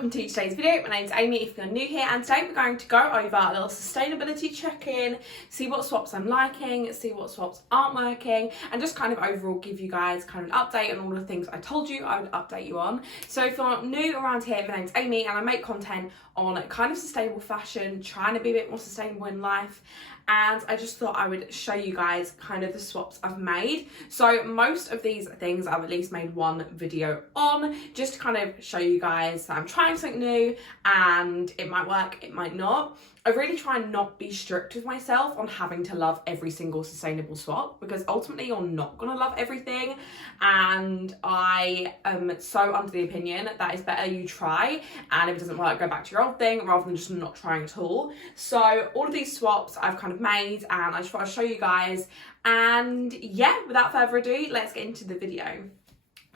welcome to today's video. My name's Amy if you're new here, and today we're going to go over a little sustainability check-in, see what swaps I'm liking, see what swaps aren't working, and just kind of overall give you guys kind of an update on all the things I told you I would update you on. So if you're new around here, my name's Amy and I make content on kind of sustainable fashion, trying to be a bit more sustainable in life, and I just thought I would show you guys kind of the swaps I've made. So most of these things I've at least made one video on, just to kind of show you guys that I'm trying something new and it might work, it might not. I really try and not be strict with myself on having to love every single sustainable swap, because ultimately you're not going to love everything, and I am so under the opinion that it's better you try, and if it doesn't work, go back to your old thing rather than just not trying at all. So all of these swaps I've kind of made and I just thought I'd show you guys, and yeah, without further ado, let's get into the video.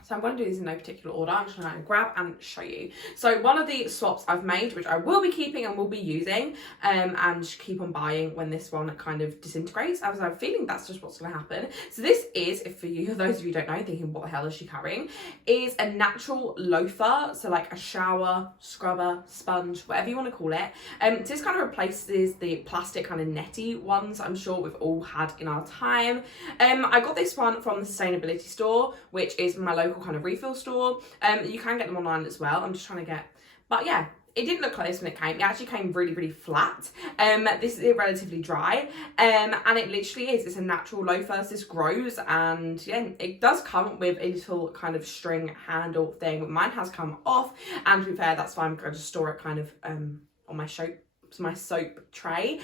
So I'm going to do these in no particular order. I'm just going to grab and show you. So one of the swaps I've made, which I will be keeping and will be using, and keep on buying when this one kind of disintegrates, as I'm feeling that's just what's going to happen. So this is, if for you, those of you who don't know, thinking what the hell is she carrying, is a natural loafer. So like a shower, scrubber, sponge, whatever you want to call it. So this kind of replaces the plastic kind of netty ones I'm sure we've all had in our time. I got this one from the sustainability store, which is my local kind of refill store. You can get them online as well. I'm just trying to get, but yeah, it didn't look like this when it came. It actually came really flat. This is relatively dry, and it literally is. It's a natural loafer. This grows, and yeah, it does come with a little kind of string handle thing, but mine has come off, and to be fair, that's why I'm going to store it kind of on my soap tray,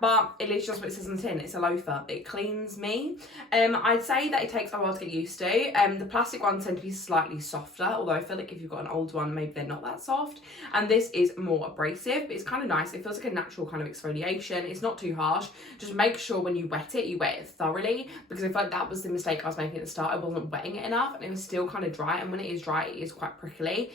but it literally just what it says on the tin. It's a loafer. It cleans me. I'd say that it takes a while to get used to. The plastic ones tend to be slightly softer, although I feel like if you've got an old one, maybe they're not that soft, and this is more abrasive, but it's kind of nice. It feels like a natural kind of exfoliation. It's not too harsh. Just make sure when you wet it thoroughly, because I feel like that was the mistake I was making at the start. I wasn't wetting it enough, and it was still kind of dry, and when it is dry, it is quite prickly.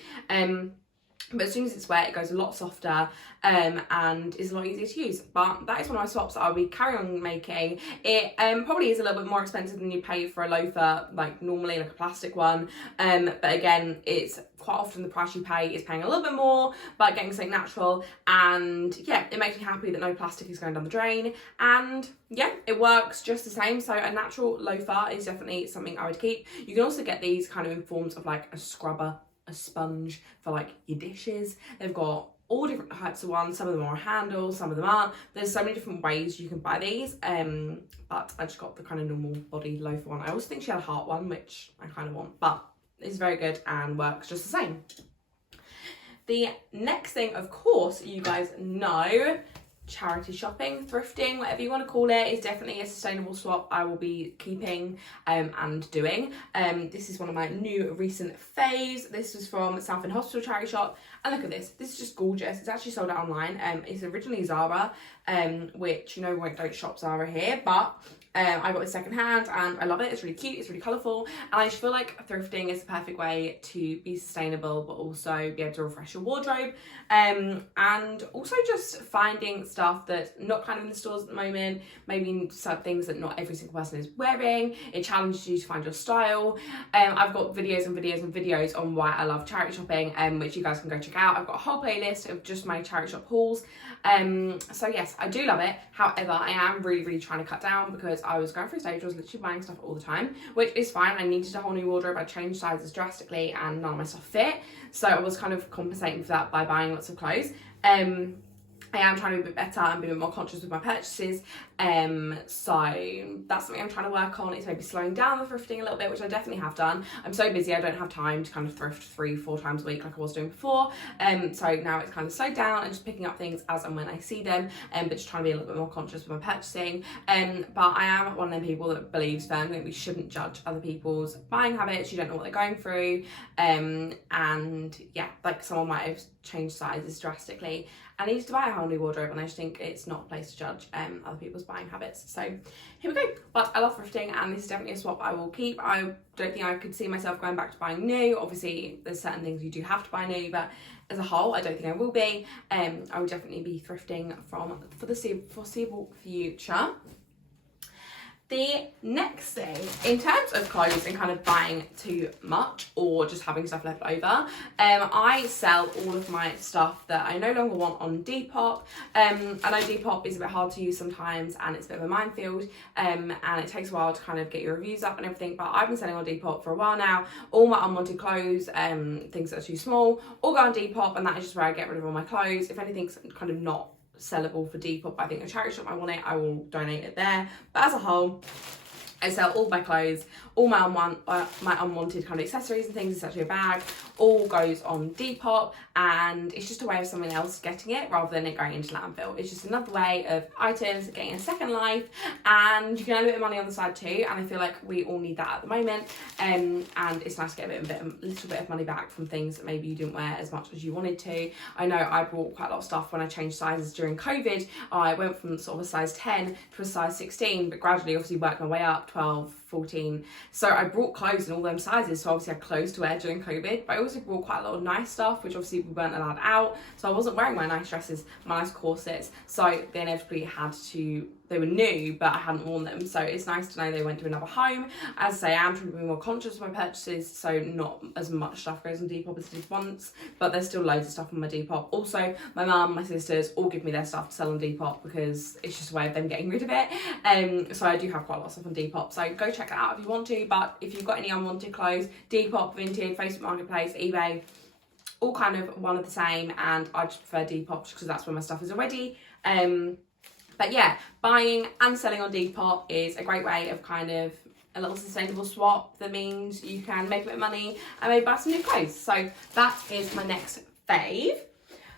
But as soon as it's wet, it goes a lot softer, and is a lot easier to use. But that is one of my swaps that I'll be carrying on making. It probably is a little bit more expensive than you pay for a loafer, like normally, like a plastic one. But again, it's quite often the price you pay is paying a little bit more, but getting something natural. And yeah, it makes me happy that no plastic is going down the drain. And yeah, it works just the same. So a natural loafer is definitely something I would keep. You can also get these kind of in forms of like a scrubber, a sponge for like your dishes. They've got all different types of ones. Some of them are handles, some of them aren't. There's so many different ways you can buy these, but I just got the kind of normal body loafer one. I also think she had a heart one, which I kind of want, but it's very good and works just the same. The next thing, of course, you guys know, charity shopping, thrifting, whatever you want to call it, is definitely a sustainable swap I will be keeping and doing. This is one of my new recent faves. This was from Southend Hospital charity shop, and look at this. This is just gorgeous. It's actually sold out online. It's originally Zara, which, you know, we don't shop Zara here, but I got it second hand and I love it. It's really cute, it's really colourful, and I just feel like thrifting is the perfect way to be sustainable but also be able to refresh your wardrobe, and also just finding stuff that's not kind of in the stores at the moment, maybe some things that not every single person is wearing. It challenges you to find your style. I've got videos and videos and videos on why I love charity shopping, which you guys can go check out. I've got a whole playlist of just my charity shop hauls. So yes, I do love it. However, I am really trying to cut down, because I was going through a stage where I was literally buying stuff all the time, which is fine. I needed a whole new wardrobe. I changed sizes drastically and none of my stuff fit, so I was kind of compensating for that by buying lots of clothes. I am trying to be a bit better and be a bit more conscious with my purchases, so that's something I'm trying to work on, is maybe slowing down the thrifting a little bit, which I definitely have done. I'm so busy, I don't have time to kind of thrift 3-4 times a week like I was doing before, so now it's kind of slowed down and just picking up things as and when I see them, but just trying to be a little bit more conscious with my purchasing. But I am one of them people that believes firmly that we shouldn't judge other people's buying habits. You don't know what they're going through, and yeah, like someone might have changed sizes drastically and needs to buy a whole new wardrobe, and I just think it's not a place to judge other people's buying habits. So here we go. But I love thrifting, and this is definitely a swap I will keep. I don't think I could see myself going back to buying new. Obviously there's certain things you do have to buy new, but as a whole I don't think I will be. I will definitely be thrifting for the foreseeable future. The next thing, in terms of clothes and kind of buying too much or just having stuff left over, I sell all of my stuff that I no longer want on Depop. I know Depop is a bit hard to use sometimes and it's a bit of a minefield, and it takes a while to kind of get your reviews up and everything, but I've been selling on Depop for a while now. All my unwanted clothes, things that are too small, all go on Depop, and that is just where I get rid of all my clothes. If anything's kind of not sellable for Depop, I think a charity shop I want it, I will donate it there. But as a whole, I sell all my clothes, all my unwanted kind of accessories and things. It's actually a bag, all goes on Depop, and it's just a way of someone else getting it rather than it going into landfill. It's just another way of items getting a second life, and you can earn a bit of money on the side too, and I feel like we all need that at the moment, and it's nice to get a little bit of money back from things that maybe you didn't wear as much as you wanted to. I know I bought quite a lot of stuff when I changed sizes during COVID. I went from sort of a size 10 to a size 16, but gradually obviously worked my way up, 12, 14. So I brought clothes in all them sizes, so obviously I had clothes to wear during COVID, but I also brought quite a lot of nice stuff, which obviously we weren't allowed out, so I wasn't wearing my nice dresses, my nice corsets, so they inevitably they were new, but I hadn't worn them, so it's nice to know they went to another home. As I say, I am trying to be more conscious of my purchases, so not as much stuff goes on Depop as I did once, but there's still loads of stuff on my Depop. Also, my mum, my sisters all give me their stuff to sell on Depop because it's just a way of them getting rid of it. So I do have quite a lot of stuff on Depop, so go check it out if you want to. But if you've got any unwanted clothes, Depop, Vinted, Facebook Marketplace, eBay, all kind of one of the same, and I just prefer Depop because that's where my stuff is already. But yeah, buying and selling on Depop is a great way of kind of a little sustainable swap that means you can make a bit of money and maybe buy some new clothes. So that is my next fave.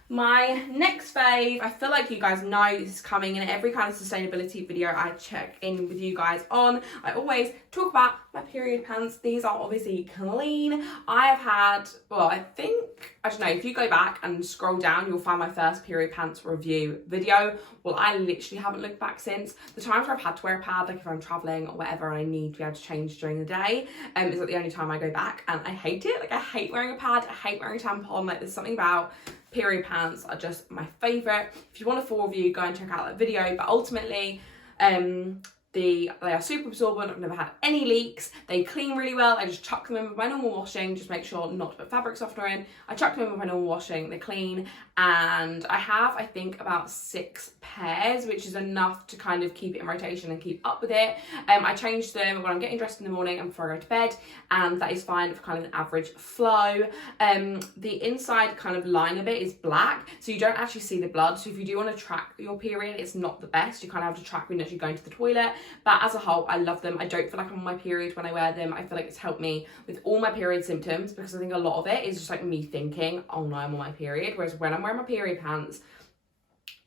My next fave, I feel like you guys know this is coming in every kind of sustainability video I check in with you guys on. I always talk about my period pants. These are obviously clean. I have had, well, I don't know, if you go back and scroll down, you'll find my first period pants review video. Well, I literally haven't looked back since. The times where I've had to wear a pad, like if I'm traveling or whatever and I need to be able to change during the day, is like the only time I go back, and I hate it. Like I hate wearing a pad, I hate wearing a tampon. Like there's something about period pants are just my favourite. If you want a full review, go and check out that video. But ultimately, they are super absorbent. I've never had any leaks. They clean really well. I just chuck them in with my normal washing, just make sure not to put fabric softener in. I chuck them in with my normal washing, they clean, and I have, I think, about 6 pairs, which is enough to kind of keep it in rotation and keep up with it. I change them when I'm getting dressed in the morning and before I go to bed, and that is fine for kind of an average flow. The inside kind of line of it is black, so you don't actually see the blood. So if you do want to track your period, it's not the best. You kind of have to track when you're actually going to the toilet. But as a whole, I love them. I don't feel like I'm on my period when I wear them. I feel like it's helped me with all my period symptoms, because I think a lot of it is just like me thinking, oh no, I'm on my period. Whereas when I'm wearing my period pants,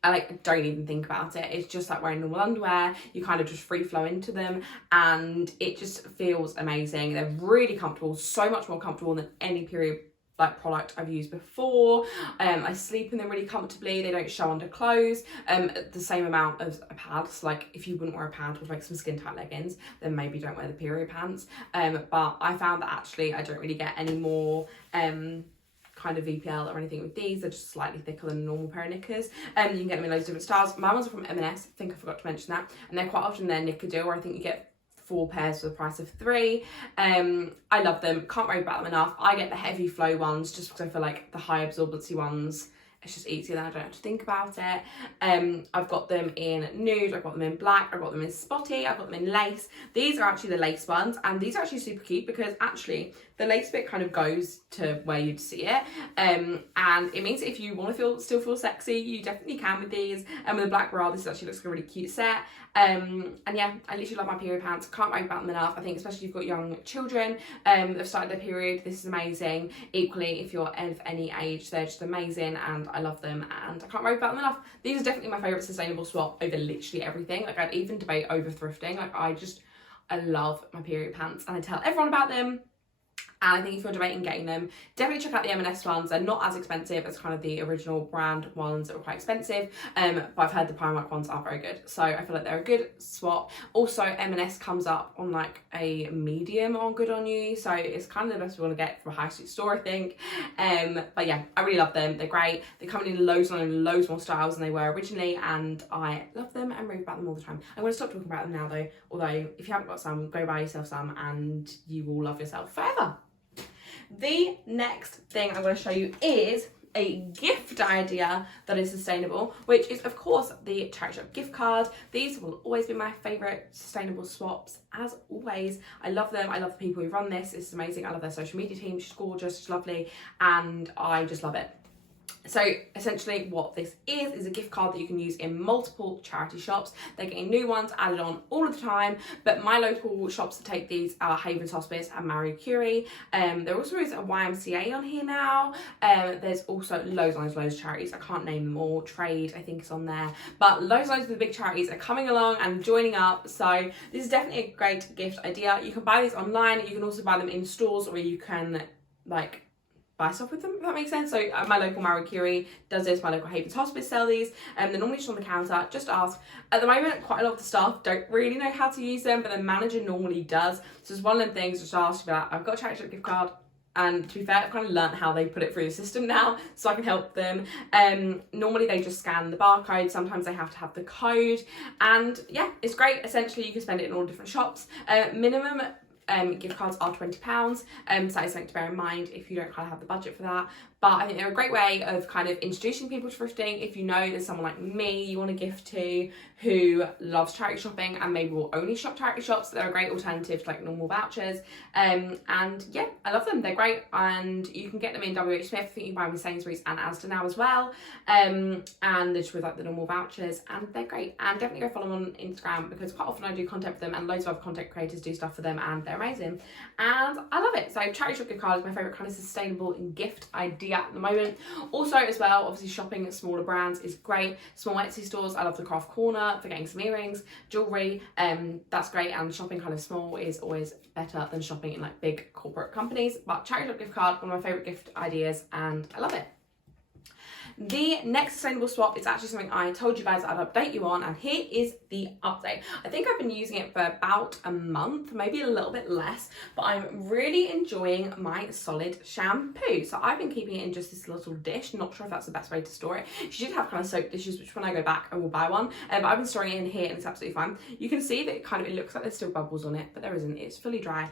I don't even think about it. It's just like wearing normal underwear. You kind of just free flow into them, and it just feels amazing. They're really comfortable, so much more comfortable than any period product I've used before. I sleep in them really comfortably. They don't show under clothes the same amount as a pad. So like if you wouldn't wear a pad with like some skin tight leggings, then maybe don't wear the period pants. But I found that actually I don't really get any more kind of VPL or anything with these. They're just slightly thicker than a normal pair of knickers. You can get them in loads of different styles. My ones are from M&S. I think I forgot to mention that. And they're quite often their knicker deal, where I think you get 4 pairs for the price of 3. I love them, can't rave about them enough. I get the heavy flow ones just because I feel like the high absorbency ones, it's just easier, then I don't have to think about it. I've got them in nude, I've got them in black, I've got them in spotty, I've got them in lace. These are actually the lace ones, and these are actually super cute because actually the lace bit kind of goes to where you'd see it, and it means that if you want to still feel sexy, you definitely can with these. And with the black bra, this actually looks like a really cute set. And yeah, I literally love my period pants. Can't rave about them enough. I think especially if you've got young children that have started their period, this is amazing. Equally, if you're of any age, they're just amazing, and I love them, and I can't rave about them enough. These are definitely my favourite sustainable swap over literally everything. Like I'd even debate over thrifting. Like I love my period pants, and I tell everyone about them. And I think if you're debating getting them, definitely check out the M&S ones. They're not as expensive as kind of the original brand ones that were quite expensive. But I've heard the Primark ones are very good. So I feel like they're a good swap. Also, M&S comes up on like a medium on Good On You. So it's kind of the best we want to get from a high street store, I think. But yeah, I really love them. They're great. They come in loads and loads more styles than they were originally. And I love them and rave about them all the time. I'm going to stop talking about them now though. Although if you haven't got some, go buy yourself some and you will love yourself forever. The next thing I'm going to show you is a gift idea that is sustainable, which is of course the charity shop gift card. These will always be my favourite sustainable swaps as always. I love them. I love the people who run this. It's amazing. I love their social media team. She's gorgeous, she's lovely, and I just love it. So essentially what this is a gift card that you can use in multiple charity shops. They're getting new ones added on all of the time, but my local shops that take these are Havens Hospice and Marie Curie. There also is a YMCA on here now. There's also loads of charities. I can't name them all. Trade, I think, is on there. But loads of the big charities are coming along and joining up. So this is definitely a great gift idea. You can buy these online. You can also buy them in stores, or you can like buy stuff with them, if that makes sense. So my local Marie Curie does this, my local Havens Hospice sell these, and they're normally just on the counter. Just ask. At the moment, quite a lot of the staff don't really know how to use them, but the manager normally does. So it's one of them things, just ask, be like, I've got a charity shop gift card, and to be fair, I've kind of learnt how they put it through the system now, so I can help them. Normally they just scan the barcode, sometimes they have to have the code, and yeah, it's great. Essentially you can spend it in all different shops. Minimum gift cards are £20, so that is something to bear in mind if you don't kind of have the budget for that. But I think they're a great way of kind of introducing people to thrifting. If you know there's someone like me you want to gift to who loves charity shopping and maybe will only shop charity shops, they're a great alternative to like normal vouchers. And yeah, I love them. They're great, and you can get them in WH Smith. I think you can buy them in Sainsbury's and Asda now as well. And they're just with like the normal vouchers, and they're great. And definitely go follow them on Instagram, because quite often I do content for them and loads of other content creators do stuff for them, and they're amazing. And I love it. So charity shop gift card is my favourite kind of sustainable gift idea at the moment. Also as well, obviously shopping at smaller brands is great. Small Etsy stores, I love the craft corner for getting some earrings, jewellery, that's great. And shopping kind of small is always better than shopping in like big corporate companies. But charity shop gift card, one of my favourite gift ideas, and I love it. The next sustainable swap is actually something I told you guys I'd update you on, and here is the update. I think I've been using it for about a month, maybe a little bit less, but I'm really enjoying my solid shampoo. So I've been keeping it in just this little dish. Not sure if that's the best way to store it. She did have kind of soap dishes, which when I go back I will buy one, but I've been storing it in here and it's absolutely fine. You can see that it looks like there's still bubbles on it, but there isn't. It's fully dry.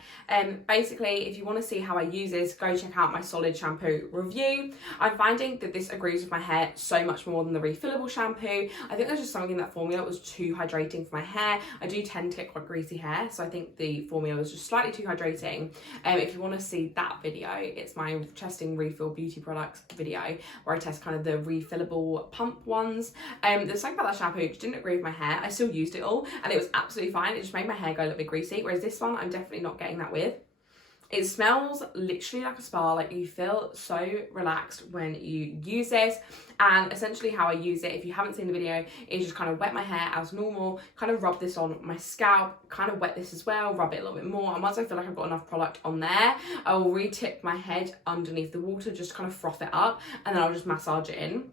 Basically, if you want to see how I use this, go check out my solid shampoo review. I'm finding that this agrees with my hair so much more than the refillable shampoo. I think there's just something in that formula that was too hydrating for my hair. I do tend to get quite greasy hair, so I think the formula was just slightly too hydrating. If you want to see that video, it's my testing refill beauty products video where I test kind of the refillable pump ones. There's something about that shampoo which didn't agree with my hair. I still used it all and it was absolutely fine. It just made my hair go a little bit greasy, whereas this one I'm definitely not getting that with. It smells literally like a spa. Like, you feel so relaxed when you use this. And essentially how I use it, if you haven't seen the video, is just kind of wet my hair as normal, kind of rub this on my scalp, kind of wet this as well, rub it a little bit more, and once I feel like I've got enough product on there, I will re-tip my head underneath the water, just to kind of froth it up, and then I'll just massage it in.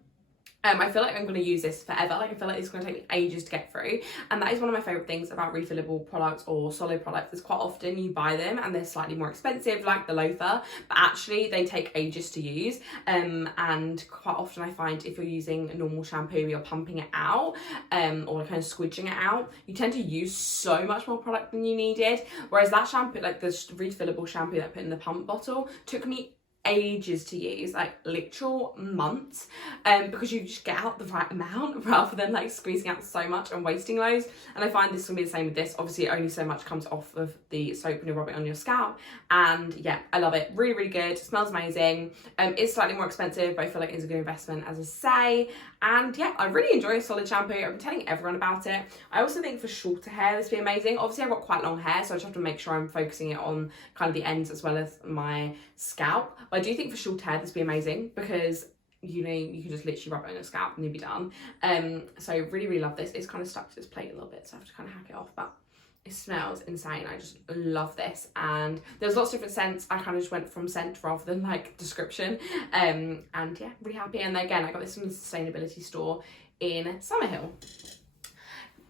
I feel like I'm going to use this forever. Like, I feel like it's going to take me ages to get through, and that is one of my favourite things about refillable products or solid products, is quite often you buy them and they're slightly more expensive, like the Loafer, but actually they take ages to use, and quite often I find if you're using a normal shampoo, you're pumping it out, or kind of squidging it out, you tend to use so much more product than you needed, whereas that shampoo, like the refillable shampoo that I put in the pump bottle, took me ages to use, like literal months, because you just get out the right amount rather than like squeezing out so much and wasting loads. And I find this will be the same with this. Obviously only so much comes off of the soap when you rub it on your scalp, and yeah, I love it. Really, really good. Smells amazing. It's slightly more expensive, but I feel like it's a good investment, as I say. And yeah, I really enjoy a solid shampoo. I've been telling everyone about it. I also think for shorter hair this would be amazing. Obviously I've got quite long hair, so I just have to make sure I'm focusing it on kind of the ends as well as my scalp. But I do think for short hair this would be amazing, because you know, you can just literally rub it on your scalp and you'll be done. So really, really love this. It's kind of stuck to this plate a little bit, so I have to kind of hack it off, but it smells insane. I just love this, and there's lots of different scents. I kind of just went from scent rather than like description, and yeah, really happy. And again, I got this from the sustainability store in Summerhill.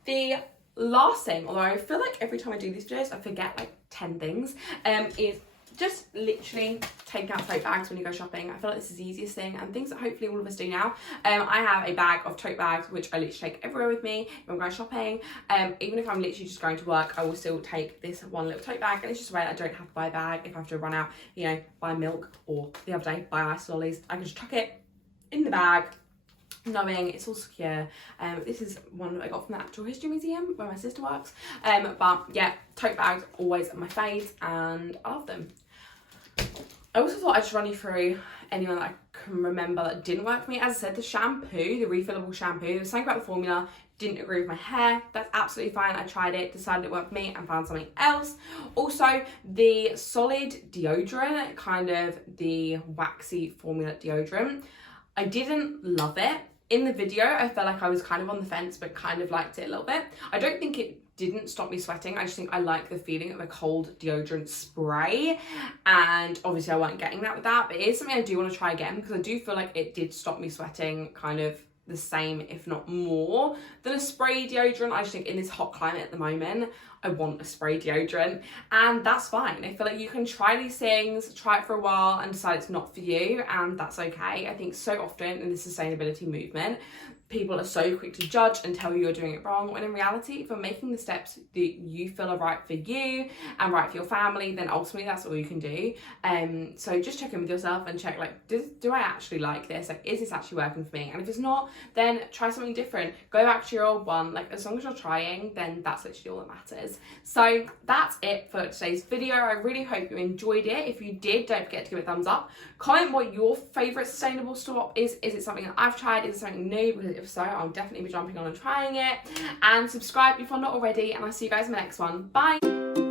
The last thing, although I feel like every time I do these videos I forget like 10 things, is just literally take out tote bags when you go shopping. I feel like this is the easiest thing, and things that hopefully all of us do now. I have a bag of tote bags which I literally take everywhere with me when I'm going shopping. Even if I'm literally just going to work, I will still take this one little tote bag, and it's just a way that I don't have to buy a bag if I have to run out, you know, buy milk, or the other day buy ice lollies. I can just tuck it in the bag, knowing it's all secure. This is one that I got from the Natural History Museum where my sister works. But yeah, tote bags always my faves, and I love them. I also thought I'd just run you through anyone that I can remember that didn't work for me. As I said, the shampoo, the refillable shampoo, there was something about the formula, didn't agree with my hair. That's absolutely fine. I tried it, decided it worked for me, and found something else. Also, the solid deodorant, kind of the waxy formula deodorant, I didn't love it. In the video, I felt like I was kind of on the fence, but kind of liked it a little bit. I don't think it didn't stop me sweating. I just think I like the feeling of a cold deodorant spray, and obviously I wasn't getting that with that, but it is something I do want to try again, because I do feel like it did stop me sweating kind of the same, if not more, than a spray deodorant. I just think in this hot climate at the moment, I want a spray deodorant, and that's fine. I feel like you can try these things, try it for a while and decide it's not for you, and that's okay. I think so often in the sustainability movement, people are so quick to judge and tell you you're doing it wrong, when in reality, if you're making the steps that you feel are right for you and right for your family, then ultimately that's all you can do. So just check in with yourself and check, like, do I actually like this? Like, is this actually working for me? And if it's not, then try something different. Go back to your old one. Like, as long as you're trying, then that's literally all that matters. So that's it for today's video. I really hope you enjoyed it. If you did, don't forget to give it a thumbs up. Comment what your favourite sustainable swap is. Is it something that I've tried? Is it something new? Because if so, I'll definitely be jumping on and trying it. And subscribe if you're not already, and I'll see you guys in the next one. Bye!